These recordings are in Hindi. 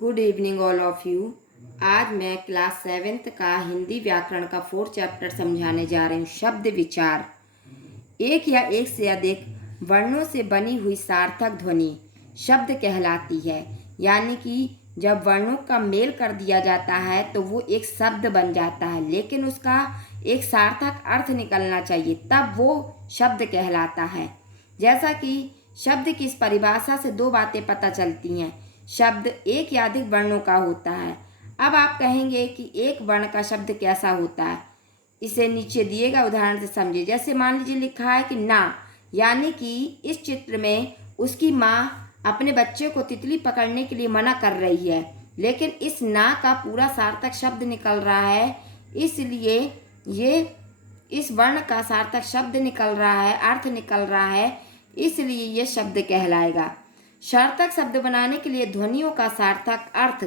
Good evening all of you. आज मैं क्लास 7th का हिंदी व्याकरण का 4th चैप्टर समझाने जा रही हूँ। शब्द विचार। एक या एक से अधिक वर्णों से बनी हुई सार्थक ध्वनि शब्द कहलाती है। यानी कि जब वर्णों का मेल कर दिया जाता है तो वो एक शब्द बन जाता है, लेकिन उसका एक सार्थक अर्थ निकलना चाहिए, तब वो शब्द कहलाता है। जैसा कि शब्द की इस परिभाषा से दो बातें पता चलती हैं। शब्द एक या अधिक वर्णों का होता है। अब आप कहेंगे कि एक वर्ण का शब्द कैसा होता है, इसे नीचे दिए गए उदाहरण से समझिए। जैसे मान लीजिए लिखा है कि ना, यानी कि इस चित्र में उसकी माँ अपने बच्चे को तितली पकड़ने के लिए मना कर रही है, लेकिन इस ना का पूरा सार्थक शब्द निकल रहा है, इसलिए ये इस वर्ण का सार्थक शब्द निकल रहा है, अर्थ निकल रहा है, इसलिए ये शब्द कहलाएगा। सार्थक शब्द बनाने के लिए ध्वनियों का सार्थक अर्थ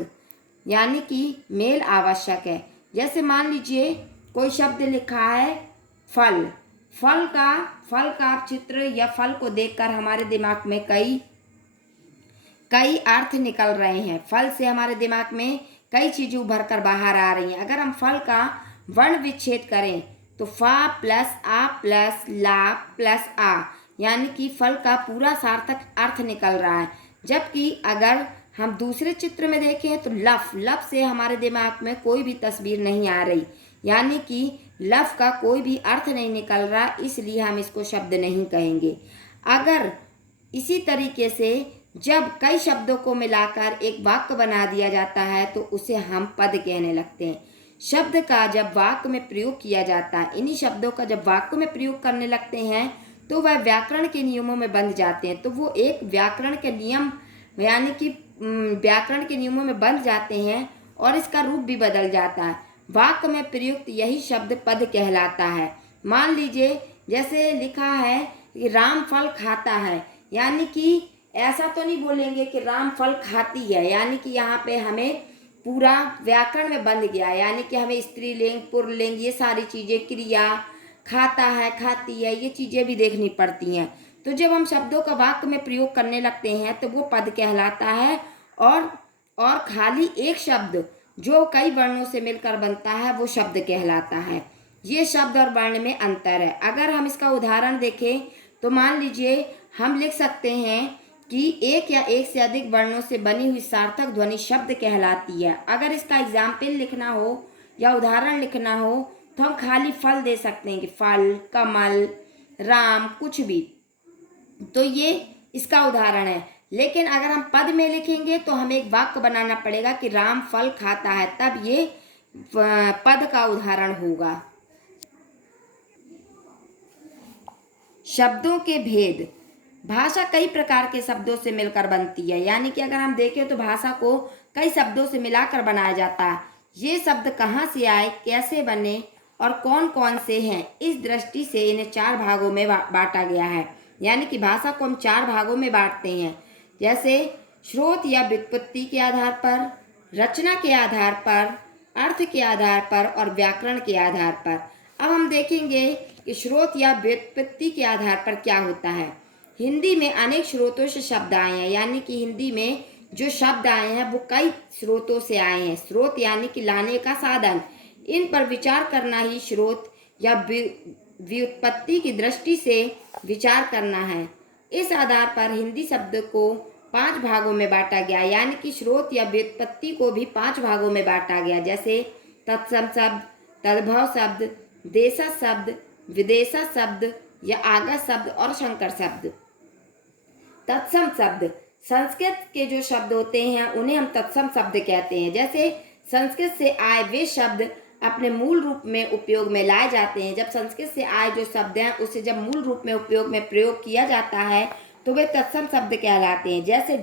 यानी कि मेल आवश्यक है। जैसे मान लीजिए कोई शब्द लिखा है फल। फल का चित्र या फल को देखकर हमारे दिमाग में कई अर्थ निकल रहे हैं। फल से हमारे दिमाग में कई चीज़ें उभर कर बाहर आ रही हैं। अगर हम फल का वर्ण विच्छेद करें तो फा प्लस आ प्लस ला प्लस आ, यानी कि फल का पूरा सार्थक अर्थ निकल रहा है। जबकि अगर हम दूसरे चित्र में देखें तो लफ से हमारे दिमाग में कोई भी तस्वीर नहीं आ रही, यानी कि लफ का कोई भी अर्थ नहीं निकल रहा, इसलिए हम इसको शब्द नहीं कहेंगे। अगर इसी तरीके से जब कई शब्दों को मिलाकर एक वाक्य बना दिया जाता है तो उसे हम पद कहने लगते हैं। शब्द का जब वाक्य में प्रयोग किया जाता है, इन्हीं शब्दों का जब वाक्य में प्रयोग करने लगते हैं तो वह व्याकरण के नियमों में बंध जाते हैं। तो वो एक व्याकरण के नियम यानी कि व्याकरण के नियमों में बंध जाते हैं और इसका रूप भी बदल जाता है। वाक्य में प्रयुक्त यही शब्द पद कहलाता है। मान लीजिए जैसे लिखा है कि राम फल खाता है, यानी कि ऐसा तो नहीं बोलेंगे कि राम फल खाती है, यानी कि यहाँ पे हमें पूरा व्याकरण में बंध गया, यानी कि हमें स्त्रीलिंग पुल्लिंग ये सारी चीज़ें, क्रिया, खाता है खाती है, ये चीज़ें भी देखनी पड़ती हैं। तो जब हम शब्दों का वाक्य में प्रयोग करने लगते हैं तो वो पद कहलाता है। और खाली एक शब्द जो कई वर्णों से मिलकर बनता है वो शब्द कहलाता है। ये शब्द और वर्ण में अंतर है। अगर हम इसका उदाहरण देखें तो मान लीजिए हम लिख सकते हैं कि एक या एक से अधिक वर्णों से बनी हुई सार्थक ध्वनि शब्द कहलाती है। अगर इसका एग्जाम्पल लिखना हो या उदाहरण लिखना हो तो हम खाली फल दे सकते हैं कि फल, कमल, राम, कुछ भी। तो ये इसका उदाहरण है। लेकिन अगर हम पद में लिखेंगे तो हमें एक वाक्य बनाना पड़ेगा कि राम फल खाता है, तब ये पद का उदाहरण होगा। शब्दों के भेद। भाषा कई प्रकार के शब्दों से मिलकर बनती है, यानी कि अगर हम देखें तो भाषा को कई शब्दों से मिलाकर बनाया जाता है। ये शब्द कहाँ से आए, कैसे बने और कौन कौन से हैं, इस दृष्टि से इन्हें 4 भागों में बांटा गया है। यानी कि भाषा को हम 4 भागों में बांटते हैं, जैसे स्रोत या व्युत्पत्ति के आधार पर, रचना के आधार पर, अर्थ के आधार पर और व्याकरण के आधार पर। अब हम देखेंगे कि स्रोत या व्युत्पत्ति के आधार पर क्या होता है। हिंदी में अनेक स्रोतों से शब्द आए हैं, यानी कि हिंदी में जो शब्द आए हैं वो कई स्रोतों से आए हैं। स्रोत यानी कि लाने का साधन, इन पर विचार करना ही स्रोत या व्युत्पत्ति की दृष्टि से विचार करना है। इस आधार पर हिंदी शब्द को 5 भागों में बांटा गया, यानी कि स्रोत या व्युत्पत्ति को भी 5 भागों में बांटा गया। जैसे तत्सम शब्द, तद्भव शब्द, देशज शब्द, विदेशज शब्द या आगत शब्द और संकर शब्द। तत्सम शब्द संस्कृत के जो शब्द होते हैं उन्हें हम तत्सम शब्द कहते हैं। जैसे संस्कृत से आए वे शब्द अपने मूल रूप में उपयोग में लाए जाते हैं। जब संस्कृत से आए जो शब्द हैं उसे जब मूल रूप में उपयोग में प्रयोग किया जाता है तो वे तत्सम शब्द कहलाते हैं। जैसे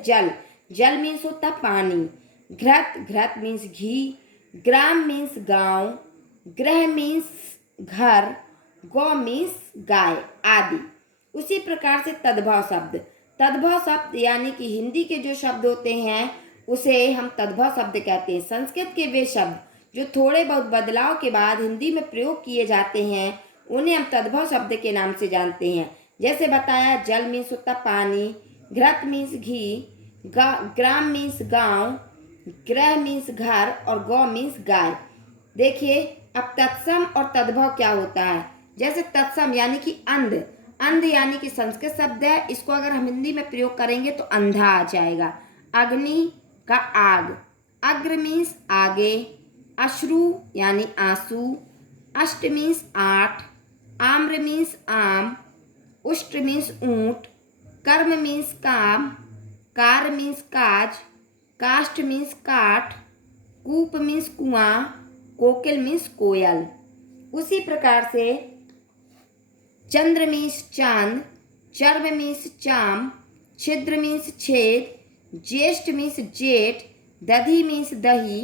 जल मीन्स होता पानी, घृत मीन्स घी, ग्राम मीन्स गांव, गृह मीन्स घर, गौ मीन्स गाय आदि। उसी प्रकार से तद्भव शब्द यानी कि हिंदी के जो शब्द होते हैं उसे हम तद्भव शब्द कहते हैं। संस्कृत के वे शब्द जो थोड़े बहुत बदलाव के बाद हिंदी में प्रयोग किए जाते हैं उन्हें हम तद्भव शब्द के नाम से जानते हैं। जैसे बताया, जल मीन्स होता पानी, घृत मीन्स घी, ग्राम मीन्स गांव, ग्रह मीन्स घर और गौ मीन्स गाय। देखिए अब तत्सम और तद्भव क्या होता है। जैसे तत्सम यानी कि अंध, अंध यानी कि संस्कृत शब्द है, इसको अगर हम हिंदी में प्रयोग करेंगे तो अंधा आ जाएगा। अग्नि का आग, अग्र मीन्स आगे, अश्रु यानी आंसू, अष्ट मीन्स 8, आम्र मीन्स आम, उष्ट मीन्स ऊंट, कर्म मीन्स काम, कार मीन्स काज, काष्ठ मीन्स काठ, कूप मीन्स कुआं, कोकिल मीन्स कोयल। उसी प्रकार से चंद्र मीन्स चांद, चर्म मीन्स चाम, छिद्र मीन्स छेद, ज्येष्ठ मीन्स जेठ, दधी मीन्स दही,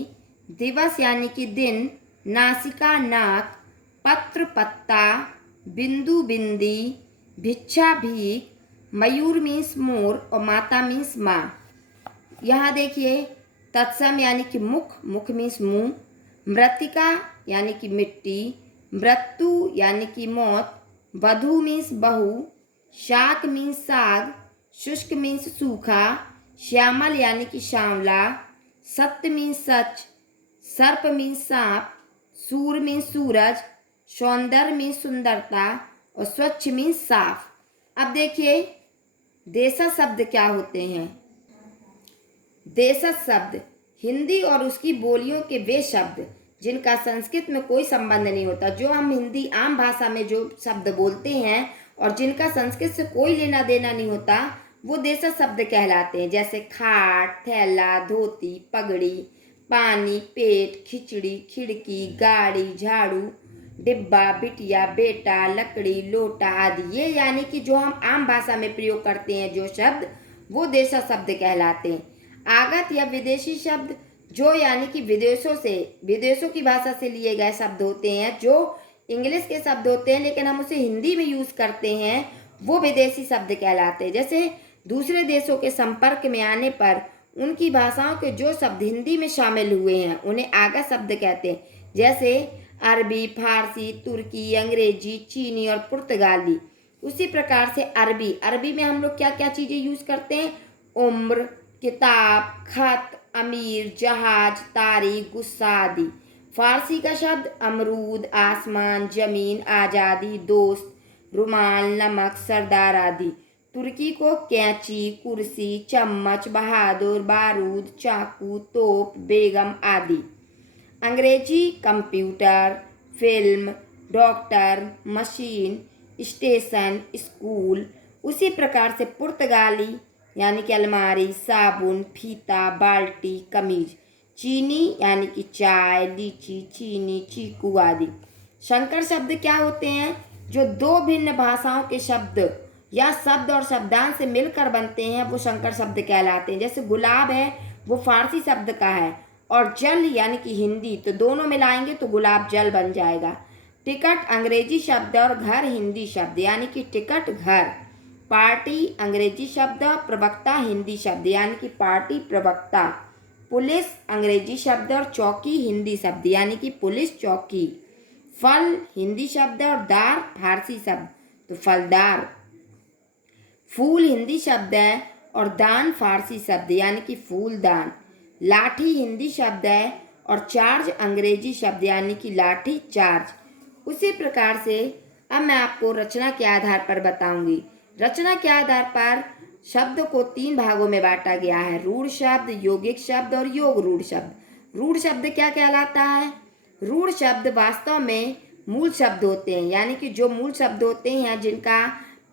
दिवस यानी कि दिन, नासिका नाक, पत्र पत्ता, बिंदु बिंदी, भिक्षा भीख, मयूर मीन्स मोर और माता मीन्स माँ। यहाँ देखिए तत्सम यानी कि मुख, मुख मीन्स मुंह, मृतिका यानी कि मिट्टी, मृत्यु यानी कि मौत, वधु मीन्स बहू, शाक मीन्स साग, शुष्क मीन्स सूखा, श्यामल यानी कि सांवला, सत्य मीन्स सच, सर्प मीन्स सांप, सूर मीन्स सूरज, सौंदर्य मीन्स सुंदरता और स्वच्छ मीन्स साफ। अब देखिए देशज शब्द क्या होते हैं। देशज शब्द हिंदी और उसकी बोलियों के वे शब्द जिनका संस्कृत में कोई संबंध नहीं होता, जो हम हिंदी आम भाषा में जो शब्द बोलते हैं और जिनका संस्कृत से कोई लेना देना नहीं होता, वो देशज शब्द कहलाते हैं। जैसे खाट, थैला, धोती, पगड़ी, पानी, पेट, खिचड़ी, खिड़की, गाड़ी, झाड़ू, डिब्बा, बिटिया, बेटा, लकड़ी, लोटा आदि। ये यानी कि जो हम आम भाषा में प्रयोग करते हैं जो शब्द, वो देशज शब्द कहलाते हैं। आगत या विदेशी शब्द जो यानी कि विदेशों की भाषा से लिए गए शब्द होते हैं, जो इंग्लिश के शब्द होते हैं लेकिन हम उसे हिंदी में यूज़ करते हैं, वो विदेशी शब्द कहलाते हैं। जैसे दूसरे देशों के संपर्क में आने पर उनकी भाषाओं के जो शब्द हिंदी में शामिल हुए हैं उन्हें आगत शब्द कहते हैं। जैसे अरबी, फारसी, तुर्की, अंग्रेजी, चीनी और पुर्तगाली। उसी प्रकार से अरबी में हम लोग क्या क्या चीज़ें यूज़ करते हैं, उम्र, किताब, खत, अमीर, जहाज, तारीख, गुस्सा आदि। फारसी का शब्द अमरूद, आसमान, जमीन, आज़ादी, दोस्त, रुमाल, नमक, सरदार आदि। तुर्की को कैंची, कुर्सी, चम्मच, बहादुर, बारूद, चाकू, तोप, बेगम आदि। अंग्रेजी computer, film, doctor, machine, station, school. उसी प्रकार से पुर्तगाली यानी कि अलमारी, साबुन, फीता, बाल्टी, कमीज। चीनी यानी कि चाय, लीची, चीनी, चीकू आदि। संकर शब्द क्या होते हैं, जो दो भिन्न भाषाओं के शब्द या शब्द और शब्दांश से मिलकर बनते हैं, वो संकर शब्द कहलाते हैं। जैसे गुलाब है, वो फारसी शब्द का है, और जल यानी कि हिंदी, तो दोनों मिलाएंगे तो गुलाब जल बन जाएगा। टिकट अंग्रेजी शब्द और घर हिंदी शब्द यानी कि टिकट घर। पार्टी अंग्रेजी शब्द, प्रवक्ता हिंदी शब्द यानी कि पार्टी प्रवक्ता। पुलिस अंग्रेजी शब्द और चौकी हिंदी शब्द यानी कि पुलिस चौकी। फल हिंदी शब्द और दार फारसी शब्द, तो फलदार। फूल हिंदी शब्द है और दान फारसी शब्द यानी कि फूलदान। लाठी हिंदी शब्द है और चार्ज अंग्रेजी शब्द यानी कि लाठी चार्ज। उसी प्रकार से अब मैं आपको रचना के आधार पर बताऊंगी। रचना के आधार पर शब्द को 3 भागों में बांटा गया है, रूढ़ शब्द, यौगिक शब्द और योग रूढ़ शब्द। रूढ़ शब्द क्या कहलाता है, रूढ़ शब्द वास्तव में मूल शब्द होते हैं, यानी कि जो मूल शब्द होते हैं जिनका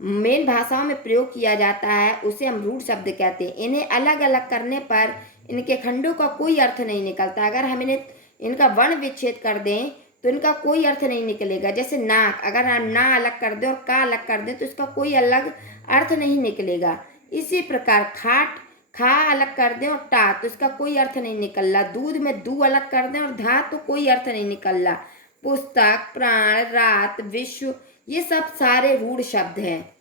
मेन भाषाओं में प्रयोग किया जाता है उसे हम रूढ़ शब्द कहते हैं। इन्हें अलग अलग करने पर इनके खंडों का कोई अर्थ नहीं निकलता। अगर हम इनका वर्ण विच्छेद कर दें तो इनका कोई अर्थ नहीं निकलेगा। जैसे नाक, अगर हम ना अलग कर दें और का अलग कर दें तो इसका कोई अलग अर्थ नहीं निकलेगा। इसी प्रकार खाट, खा अलग कर दें और टा तो इसका कोई अर्थ नहीं निकल रहा। दूध में दू अलग कर दें और धा तो कोई अर्थ नहीं निकल रहा। पुस्तक, प्राण, रात, विश्व, ये सब सारे रूढ़ शब्द हैं।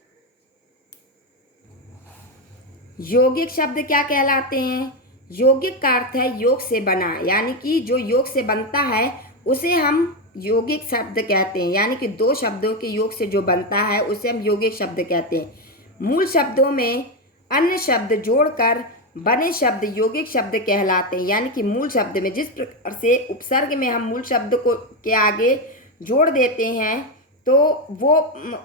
यौगिक शब्द क्या कहलाते हैं, यौगिक का अर्थ है योग से बना, यानी कि जो योग से बनता है उसे हम यौगिक शब्द कहते हैं। यानी कि 2 शब्दों के योग से जो बनता है उसे हम यौगिक शब्द कहते हैं। मूल शब्दों में अन्य शब्द जोड़कर बने शब्द यौगिक शब्द कहलाते हैं। यानी कि मूल शब्द में जिस प्रकार से उपसर्ग में हम मूल शब्द को के आगे जोड़ देते हैं तो वो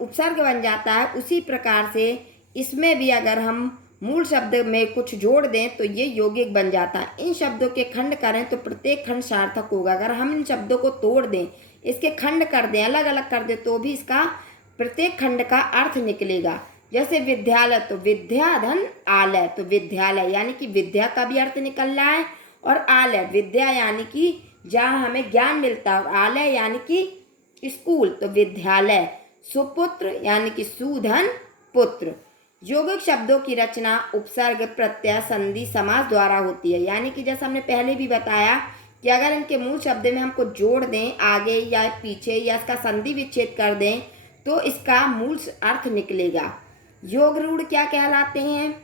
उपसर्ग बन जाता है, उसी प्रकार से इसमें भी अगर हम मूल शब्द में कुछ जोड़ दें तो ये यौगिक बन जाता है। इन शब्दों के खंड करें तो प्रत्येक खंड सार्थक होगा। अगर हम इन शब्दों को तोड़ दें, इसके खंड कर दें, अलग अलग कर दें, तो भी इसका प्रत्येक खंड का अर्थ निकलेगा। जैसे विद्यालय, तो विद्या धन आलय, तो विद्यालय यानी कि विद्या का भी अर्थ निकल रहा है, और आलय विद्या यानी कि जहाँ हमें ज्ञान मिलता है, और आलय यानी कि स्कूल, तो विद्यालय। सुपुत्र यानी कि सुधन पुत्र। यौगिक शब्दों की रचना उपसर्ग प्रत्यय संधि समास द्वारा होती है। यानी कि जैसा हमने पहले भी बताया कि अगर इनके मूल शब्द में हम कुछ जोड़ दें आगे या पीछे, या इसका संधि विच्छेद कर दें, तो इसका मूल अर्थ निकलेगा। योग रूढ़ क्या कहलाते हैं?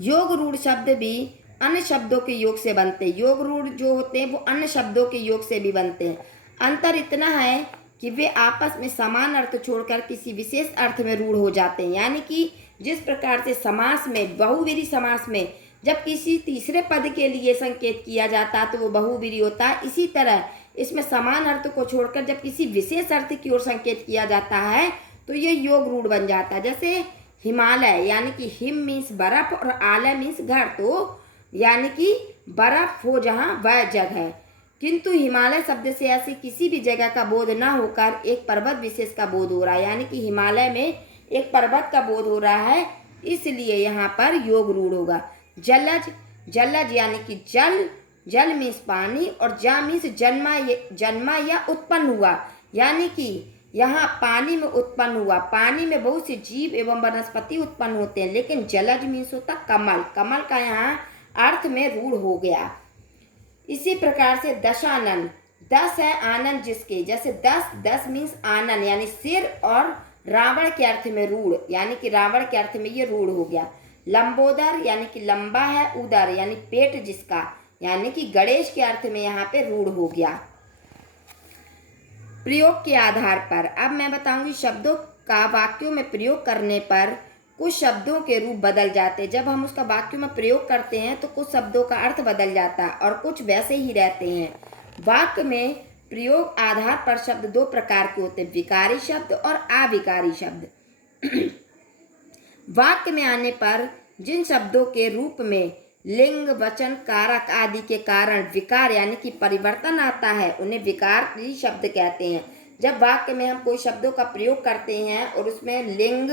योग रूढ़ शब्द भी अन्य शब्दों के योग से बनते हैं। योग रूढ़ जो होते हैं वो अन्य शब्दों के योग से भी बनते हैं। अंतर इतना है कि वे आपस में समान अर्थ छोड़कर किसी विशेष अर्थ में रूढ़ हो जाते हैं। यानी कि जिस प्रकार से समास में, बहुव्रीहि समास में जब किसी तीसरे पद के लिए संकेत किया जाता है तो वो बहुव्रीहि होता है, इसी तरह इसमें समान अर्थ को छोड़कर जब किसी विशेष अर्थ की ओर संकेत किया जाता है तो ये योग रूढ़ बन जाता है। जैसे हिमालय यानी कि हिम मीन्स बर्फ और आलय मीन्स घर, तो यानी कि बर्फ हो जहाँ वह जगह। किंतु हिमालय शब्द से ऐसी किसी भी जगह का बोध न होकर एक पर्वत विशेष का बोध हो रहा है। यानी कि हिमालय में एक पर्वत का बोध हो रहा है, इसलिए यहाँ पर योग रूढ़ होगा। जलज, जलज यानी कि जल, जल मीन्स पानी, और जा मीन्स जन्मा या उत्पन्न हुआ। यानी कि यहाँ पानी में उत्पन्न हुआ। पानी में बहुत से जीव एवं वनस्पति उत्पन्न होते हैं, लेकिन जलज मीन्स होता कमल। कमल का यहाँ अर्थ में रूढ़ हो गया। इसी प्रकार से दशानन, दस है आनंद जिसके, जैसे दस मीन्स आनंद यानी सिर, और रावण के अर्थ में रूढ़, यानी कि रावण के अर्थ में ये रूढ़ हो गया। लंबोदर यानी कि लंबा है, उदर यानी पेट जिसका, यानी कि गणेश के अर्थ में यहाँ पे रूढ़ हो गया। प्रयोग के आधार पर अब मैं बताऊंगी शब्दों का वाक्यों में प्रयोग करने पर कुछ शब्दों के रूप बदल जाते हैं। जब हम उसका वाक्यों में प्रयोग करते हैं तो कुछ शब्दों का अर्थ बदल जाता है और कुछ वैसे ही रहते हैं। वाक्य में प्रयोग आधार पर शब्द दो प्रकार के होते हैं, विकारी शब्द और अविकारी शब्द। वाक्य में आने पर जिन शब्दों के रूप में लिंग, वचन, कारक आदि के कारण विकार यानी कि परिवर्तन आता है, उन्हें विकारी शब्द कहते हैं। जब वाक्य में हम कोई शब्दों का प्रयोग करते हैं और उसमें लिंग,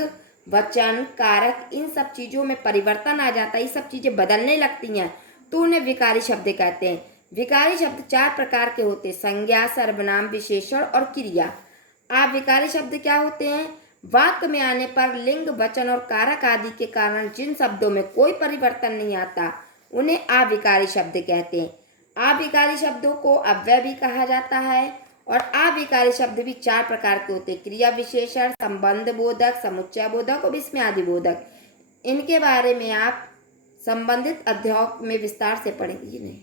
वचन, कारक, इन सब चीज़ों में परिवर्तन आ जाता है, ये सब चीज़ें बदलने लगती हैं, तो उन्हें विकारी शब्द कहते हैं। विकारी शब्द चार प्रकार के होते हैं, संज्ञा, सर्वनाम, विशेषण और क्रिया। अविकारी शब्द क्या होते हैं? वाक्य में आने पर लिंग, वचन और कारक आदि के कारण जिन शब्दों में कोई परिवर्तन नहीं आता, उन्हें अविकारी शब्द कहते हैं। अविकारी शब्दों को अव्यय भी कहा जाता है, और अविकारी शब्द भी चार प्रकार के होते हैं, क्रिया विशेषण, संबंध बोधक, समुच्चय बोधक और विस्मयादि बोधक। इनके बारे में आप संबंधित अध्यायों में विस्तार से पढ़ेंगे। नहीं,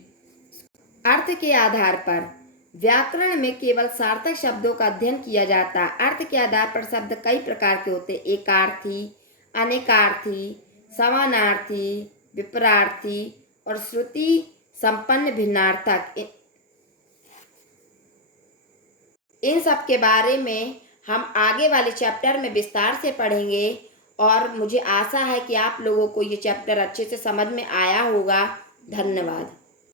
अर्थ के आधार पर व्याकरण में केवल सार्थक शब्दों का अध्ययन किया जाता है। अर्थ के आधार पर शब्द कई प्रकार के होते हैं, एकार्थी, अनेकार्थी, समानार्थी, विपरार्थी और श्रुति संपन्न भिन्नार्थक। इन सब के बारे में हम आगे वाले चैप्टर में विस्तार से पढ़ेंगे, और मुझे आशा है कि आप लोगों को ये चैप्टर अच्छे से समझ में आया होगा। धन्यवाद।